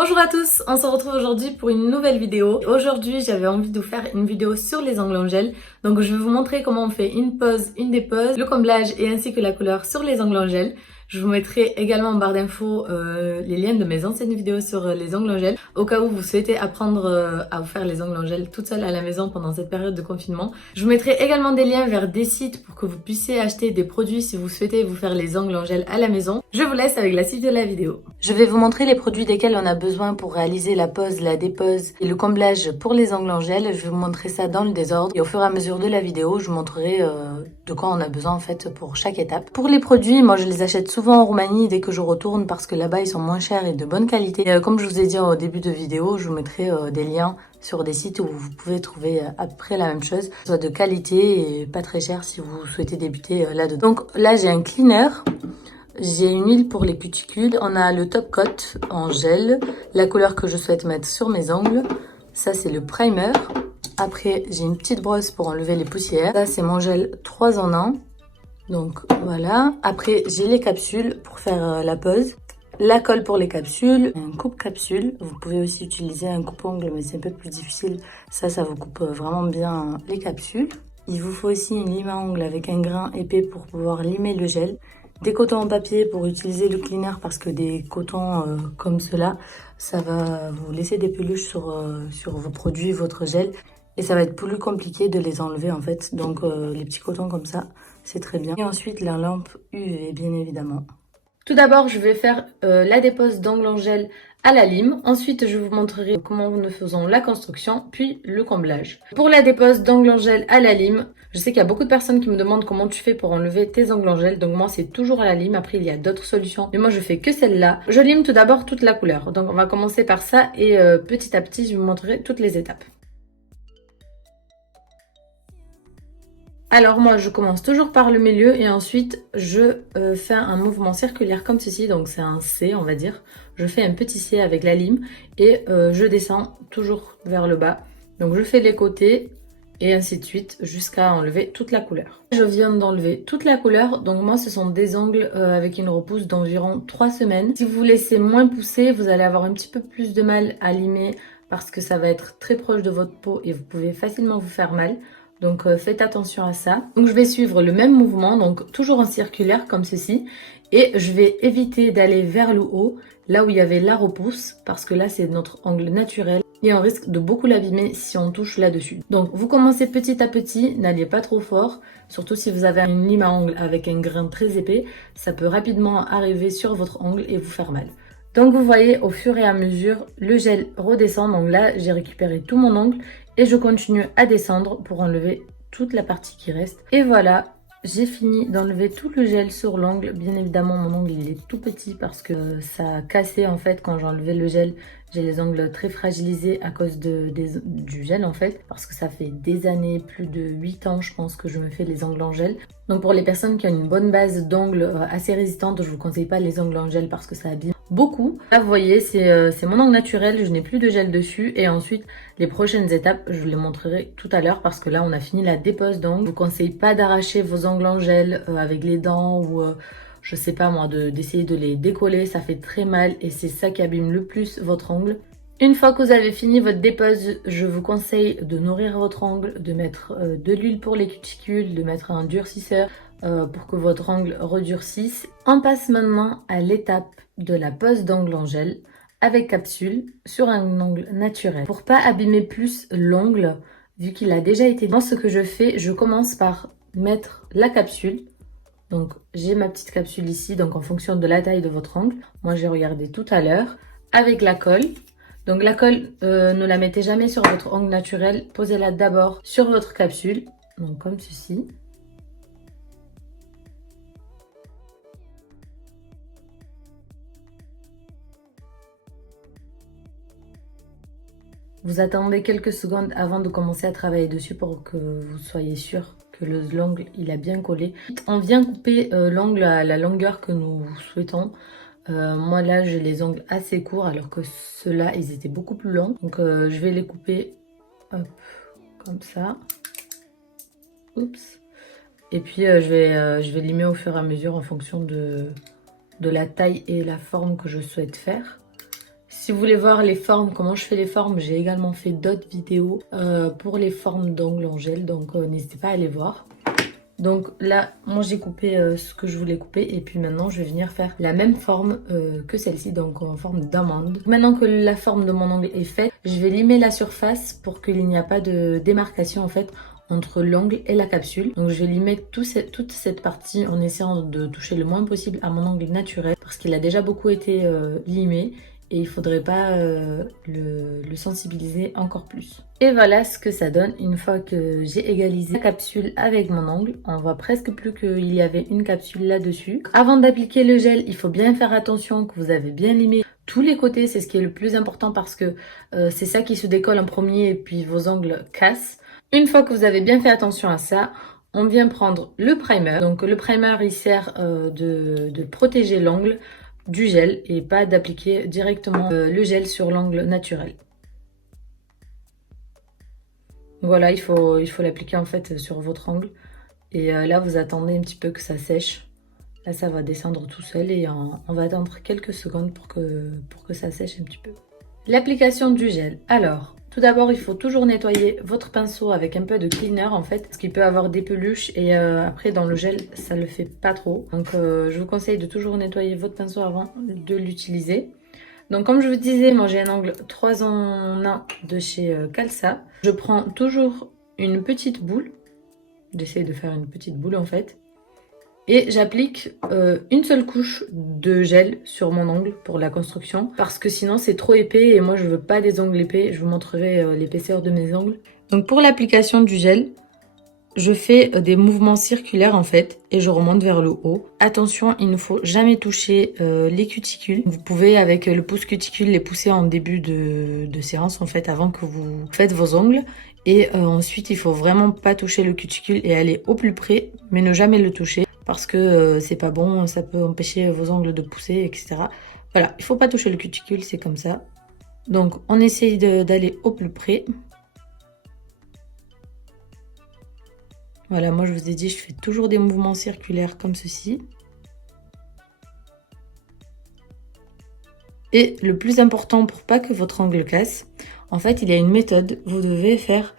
Bonjour à tous, on se retrouve aujourd'hui pour une nouvelle vidéo. Aujourd'hui, j'avais envie de vous faire une vidéo sur les ongles en gel. Donc, je vais vous montrer comment on fait une pose, une dépose, le comblage et ainsi que la couleur sur les ongles en gel. Je vous mettrai également en barre d'infos les liens de mes anciennes vidéos sur les ongles en gel au cas où vous souhaitez apprendre à vous faire les ongles en gel toute seule à la maison pendant cette période de confinement. Je vous mettrai également des liens vers des sites pour que vous puissiez acheter des produits si vous souhaitez vous faire les ongles en gel à la maison. Je vous laisse avec la suite de la vidéo. Je vais vous montrer les produits desquels on a besoin pour réaliser la pose, la dépose et le comblage pour les ongles en gel. Je vais vous montrer ça dans le désordre et au fur et à mesure de la vidéo, je vous montrerai de quoi on a besoin en fait pour chaque étape. Pour les produits, moi je les achète souvent en Roumanie dès que je retourne parce que là-bas ils sont moins chers et de bonne qualité. Et, comme je vous ai dit au début de vidéo, je vous mettrai des liens sur des sites où vous pouvez trouver à peu près la même chose, soit de qualité et pas très cher si vous souhaitez débuter là-dedans. Donc là j'ai un cleaner. J'ai une huile pour les cuticules, on a le top coat en gel, la couleur que je souhaite mettre sur mes ongles, ça c'est le primer. Après j'ai une petite brosse pour enlever les poussières, ça c'est mon gel 3 en 1, donc voilà. Après j'ai les capsules pour faire la pose, la colle pour les capsules, un coupe-capsule, vous pouvez aussi utiliser un coupe-ongle mais c'est un peu plus difficile, ça vous coupe vraiment bien les capsules. Il vous faut aussi une lime à ongles avec un grain épais pour pouvoir limer le gel. Des cotons en papier pour utiliser le cleaner parce que des cotons comme cela, ça va vous laisser des peluches sur vos produits, votre gel. Et ça va être plus compliqué de les enlever en fait. Donc les petits cotons comme ça, c'est très bien. Et ensuite la lampe UV bien évidemment. Tout d'abord, je vais faire la dépose d'ongles en gel à la lime. Ensuite, je vous montrerai comment nous faisons la construction, puis le comblage. Pour la dépose d'ongles en gel à la lime, je sais qu'il y a beaucoup de personnes qui me demandent comment tu fais pour enlever tes ongles en gel. Donc moi, c'est toujours à la lime. Après, il y a d'autres solutions. Mais moi, je fais que celle-là. Je lime tout d'abord toute la couleur. Donc on va commencer par ça et petit à petit, je vous montrerai toutes les étapes. Alors moi je commence toujours par le milieu et ensuite je fais un mouvement circulaire comme ceci, donc c'est un C on va dire. Je fais un petit C avec la lime et je descends toujours vers le bas. Donc je fais les côtés et ainsi de suite jusqu'à enlever toute la couleur. Je viens d'enlever toute la couleur, donc moi ce sont des ongles avec une repousse d'environ 3 semaines. Si vous laissez moins pousser, vous allez avoir un petit peu plus de mal à limer parce que ça va être très proche de votre peau et vous pouvez facilement vous faire mal. Donc faites attention à ça. Donc je vais suivre le même mouvement, donc toujours en circulaire comme ceci. Et je vais éviter d'aller vers le haut, là où il y avait la repousse, parce que là c'est notre angle naturel. Et on risque de beaucoup l'abîmer si on touche là-dessus. Donc vous commencez petit à petit, n'allez pas trop fort. Surtout si vous avez une lime à ongles avec un grain très épais, ça peut rapidement arriver sur votre ongle et vous faire mal. Donc vous voyez au fur et à mesure le gel redescend, donc là j'ai récupéré tout mon ongle et je continue à descendre pour enlever toute la partie qui reste. Et voilà, j'ai fini d'enlever tout le gel sur l'ongle. Bien évidemment mon ongle il est tout petit parce que ça a cassé en fait quand j'ai enlevé le gel. J'ai les ongles très fragilisés à cause du gel en fait, parce que ça fait des années, plus de 8 ans je pense que je me fais les ongles en gel. Donc pour les personnes qui ont une bonne base d'ongles assez résistante, je vous conseille pas les ongles en gel parce que ça abîme beaucoup. Là vous voyez c'est mon ongle naturel, je n'ai plus de gel dessus et ensuite les prochaines étapes je vous les montrerai tout à l'heure parce que là on a fini la dépose d'ongles. Je vous conseille pas d'arracher vos ongles en gel avec les dents ou je sais pas moi, d'essayer de les décoller, ça fait très mal et c'est ça qui abîme le plus votre ongle. Une fois que vous avez fini votre dépose, je vous conseille de nourrir votre ongle, de mettre de l'huile pour les cuticules, de mettre un durcisseur pour que votre ongle redurcisse. On passe maintenant à l'étape de la pose d'ongle en gel avec capsule sur un ongle naturel. Pour pas abîmer plus l'ongle, vu qu'il a déjà été... Moi ce que je fais, je commence par mettre la capsule. Donc j'ai ma petite capsule ici, donc en fonction de la taille de votre ongle. Moi j'ai regardé tout à l'heure avec la colle. Donc la colle, ne la mettez jamais sur votre ongle naturel. Posez-la d'abord sur votre capsule, donc comme ceci. Vous attendez quelques secondes avant de commencer à travailler dessus pour que vous soyez sûr que l'ongle il a bien collé. On vient couper l'ongle à la longueur que nous souhaitons. Moi là j'ai les ongles assez courts alors que ceux-là ils étaient beaucoup plus longs. Donc je vais les couper hop, comme ça. Oups. Et puis je vais limer au fur et à mesure en fonction de la taille et la forme que je souhaite faire. Si vous voulez voir les formes, comment je fais les formes, j'ai également fait d'autres vidéos pour les formes d'ongles en gel, donc n'hésitez pas à aller voir. Donc là, moi j'ai coupé ce que je voulais couper et puis maintenant je vais venir faire la même forme que celle-ci, donc en forme d'amande. Maintenant que la forme de mon ongle est faite, je vais limer la surface pour qu'il n'y a pas de démarcation en fait entre l'ongle et la capsule. Donc je vais limer toute cette partie en essayant de toucher le moins possible à mon ongle naturel parce qu'il a déjà beaucoup été limé. Et il ne faudrait pas le sensibiliser encore plus. Et voilà ce que ça donne une fois que j'ai égalisé la capsule avec mon ongle. On voit presque plus qu'il y avait une capsule là-dessus. Avant d'appliquer le gel, il faut bien faire attention que vous avez bien limé tous les côtés. C'est ce qui est le plus important parce que c'est ça qui se décolle en premier et puis vos ongles cassent. Une fois que vous avez bien fait attention à ça, on vient prendre le primer. Donc le primer, il sert de protéger l'ongle du gel et pas d'appliquer directement le gel sur l'ongle naturel. Voilà, il faut l'appliquer en fait sur votre ongle. Et là, vous attendez un petit peu que ça sèche. Là, ça va descendre tout seul et on va attendre quelques secondes pour que ça sèche un petit peu. L'application du gel. Alors, tout d'abord, il faut toujours nettoyer votre pinceau avec un peu de cleaner en fait, parce qu'il peut avoir des peluches et après dans le gel, ça le fait pas trop. Donc, je vous conseille de toujours nettoyer votre pinceau avant de l'utiliser. Donc, comme je vous disais, moi j'ai un ongle 3 en 1 de chez Calsa. Je prends toujours une petite boule. J'essaie de faire une petite boule en fait. Et j'applique une seule couche de gel sur mon ongle pour la construction. Parce que sinon c'est trop épais et moi je veux pas des ongles épais. Je vous montrerai l'épaisseur de mes ongles. Donc pour l'application du gel, je fais des mouvements circulaires en fait. Et je remonte vers le haut. Attention, il ne faut jamais toucher les cuticules. Vous pouvez avec le pouce cuticule les pousser en début de séance en fait. Avant que vous faites vos ongles. Et ensuite il faut vraiment pas toucher le cuticule et aller au plus près. Mais ne jamais le toucher. Parce que c'est pas bon, ça peut empêcher vos ongles de pousser, etc. Voilà, il faut pas toucher le cuticule, c'est comme ça. Donc, on essaye d'aller au plus près. Voilà, moi je vous ai dit, je fais toujours des mouvements circulaires comme ceci. Et le plus important pour pas que votre ongle casse, en fait, il y a une méthode. Vous devez faire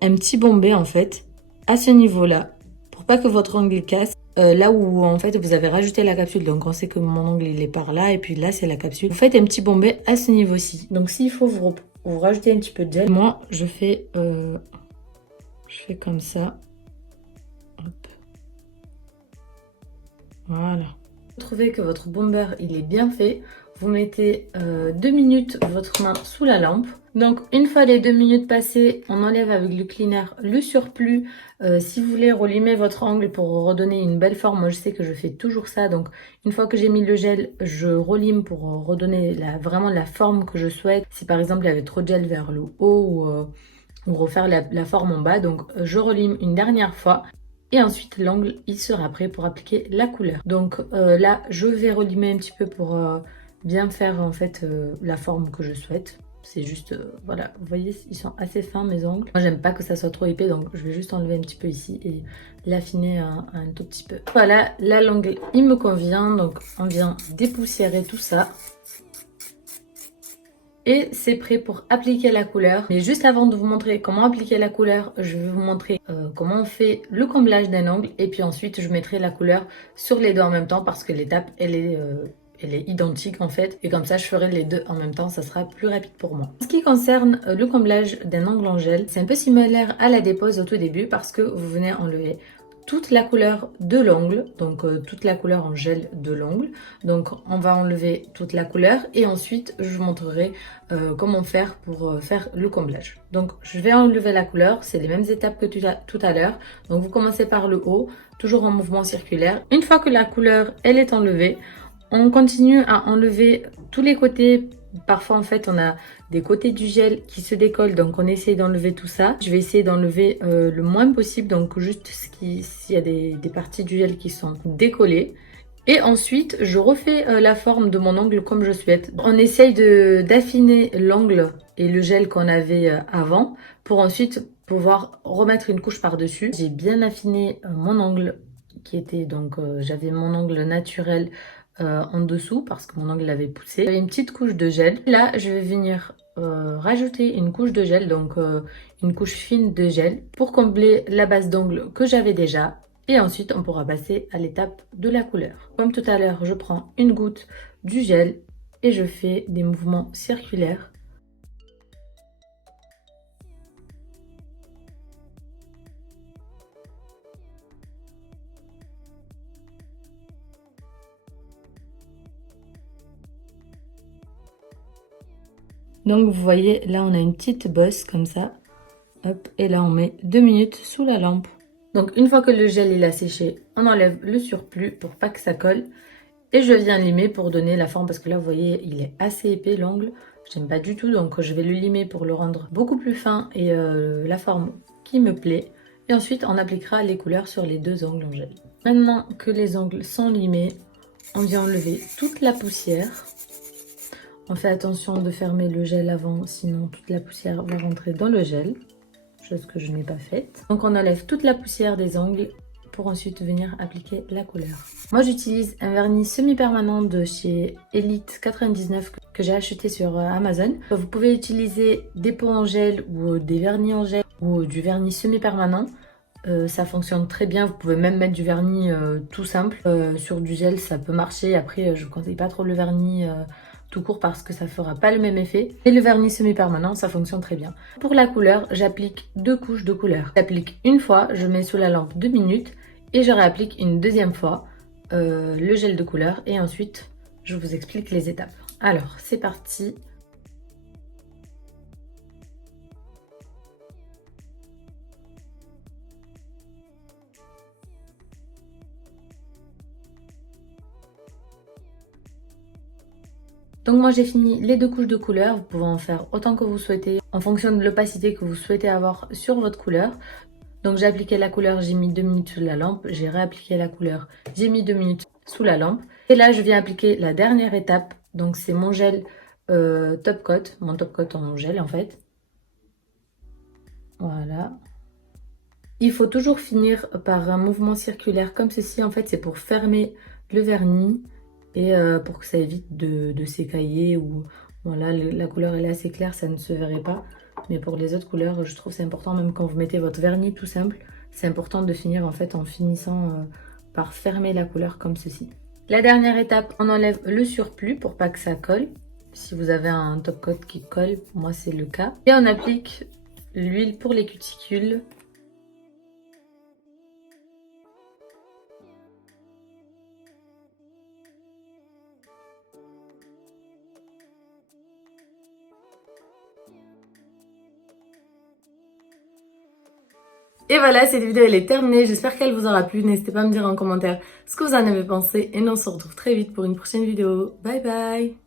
un petit bombé, en fait, à ce niveau-là, pour pas que votre ongle casse. Là où en fait vous avez rajouté la capsule, donc on sait que mon ongle il est par là et puis là c'est la capsule. Vous faites un petit bombé à ce niveau-ci. Donc s'il faut vous rajoutez un petit peu de gel. Moi je fais comme ça. Hop. Voilà. Vous trouvez que votre bomber il est bien fait. Vous mettez 2 minutes votre main sous la lampe. Donc une fois les 2 minutes passées, on enlève avec le cleaner le surplus. Si vous voulez relimer votre ongle pour redonner une belle forme, moi je sais que je fais toujours ça. Donc une fois que j'ai mis le gel, je relime pour redonner vraiment la forme que je souhaite. Si par exemple il y avait trop de gel vers le haut ou refaire la forme en bas. Donc je relime une dernière fois. Et ensuite l'ongle il sera prêt pour appliquer la couleur. Donc là je vais relimer un petit peu pour bien faire en fait la forme que je souhaite. C'est juste, voilà, vous voyez, ils sont assez fins mes ongles. Moi, j'aime pas que ça soit trop épais, donc je vais juste enlever un petit peu ici et l'affiner un tout petit peu. Voilà, là, l'ongle, il me convient. Donc, on vient dépoussiérer tout ça. Et c'est prêt pour appliquer la couleur. Mais juste avant de vous montrer comment appliquer la couleur, je vais vous montrer comment on fait le comblage d'un ongle. Et puis ensuite, je mettrai la couleur sur les deux en même temps parce que l'étape, elle est identique en fait, et comme ça je ferai les deux en même temps, ça sera plus rapide pour moi. En ce qui concerne le comblage d'un ongle en gel, c'est un peu similaire à la dépose au tout début parce que vous venez enlever toute la couleur de l'ongle, donc toute la couleur en gel de l'ongle. Donc on va enlever toute la couleur et ensuite je vous montrerai comment faire pour faire le comblage. Donc je vais enlever la couleur, c'est les mêmes étapes que tout à l'heure. Donc vous commencez par le haut, toujours en mouvement circulaire. Une fois que la couleur elle est enlevée, on continue à enlever tous les côtés. Parfois en fait on a des côtés du gel qui se décollent, donc on essaie d'enlever tout ça. Je vais essayer d'enlever le moins possible, donc juste s'il y a des parties du gel qui sont décollées. Et ensuite je refais la forme de mon ongle comme je souhaite. On essaye d'affiner l'ongle et le gel qu'on avait avant pour ensuite pouvoir remettre une couche par dessus. J'ai bien affiné mon ongle qui était donc j'avais mon ongle naturel en dessous parce que mon ongle l'avait poussé. J'avais une petite couche de gel. Là, je vais venir rajouter une couche de gel, donc une couche fine de gel pour combler la base d'ongle que j'avais déjà. Et ensuite, on pourra passer à l'étape de la couleur. Comme tout à l'heure, je prends une goutte du gel et je fais des mouvements circulaires. Donc vous voyez, là on a une petite bosse comme ça. Hop, et là on met 2 minutes sous la lampe. Donc une fois que le gel il a séché, on enlève le surplus pour pas que ça colle. Et je viens limer pour donner la forme parce que là vous voyez il est assez épais l'ongle. J'aime pas du tout donc je vais le limer pour le rendre beaucoup plus fin et la forme qui me plaît. Et ensuite on appliquera les couleurs sur les deux ongles en gel. Maintenant que les ongles sont limés, on vient enlever toute la poussière. On fait attention de fermer le gel avant, sinon toute la poussière va rentrer dans le gel, chose que je n'ai pas faite. Donc on enlève toute la poussière des ongles pour ensuite venir appliquer la couleur. Moi j'utilise un vernis semi-permanent de chez Elite 99 que j'ai acheté sur Amazon. Vous pouvez utiliser des pots en gel ou des vernis en gel ou du vernis semi-permanent. Ça fonctionne très bien, vous pouvez même mettre du vernis tout simple. Sur du gel ça peut marcher, après je ne conseille pas trop le vernis tout court parce que ça fera pas le même effet. Et le vernis semi-permanent, ça fonctionne très bien. Pour la couleur, j'applique 2 couches de couleur. J'applique une fois, je mets sous la lampe 2 minutes et je réapplique une deuxième fois le gel de couleur et ensuite je vous explique les étapes. Alors c'est parti. Donc moi j'ai fini les 2 couches de couleur, vous pouvez en faire autant que vous souhaitez en fonction de l'opacité que vous souhaitez avoir sur votre couleur. Donc j'ai appliqué la couleur, j'ai mis 2 minutes sous la lampe, j'ai réappliqué la couleur, j'ai mis 2 minutes sous la lampe. Et là je viens appliquer la dernière étape, donc c'est mon gel top coat, mon top coat en gel en fait. Voilà. Il faut toujours finir par un mouvement circulaire comme ceci, en fait c'est pour fermer le vernis. Et pour que ça évite de s'écailler ou voilà, la couleur elle est assez claire, ça ne se verrait pas. Mais pour les autres couleurs, je trouve c'est important, même quand vous mettez votre vernis tout simple, c'est important de finir en fait en finissant par fermer la couleur comme ceci. La dernière étape, on enlève le surplus pour pas que ça colle. Si vous avez un top coat qui colle, moi c'est le cas. Et on applique l'huile pour les cuticules. Et voilà, cette vidéo elle est terminée, j'espère qu'elle vous aura plu. N'hésitez pas à me dire en commentaire ce que vous en avez pensé et nous on se retrouve très vite pour une prochaine vidéo. Bye bye!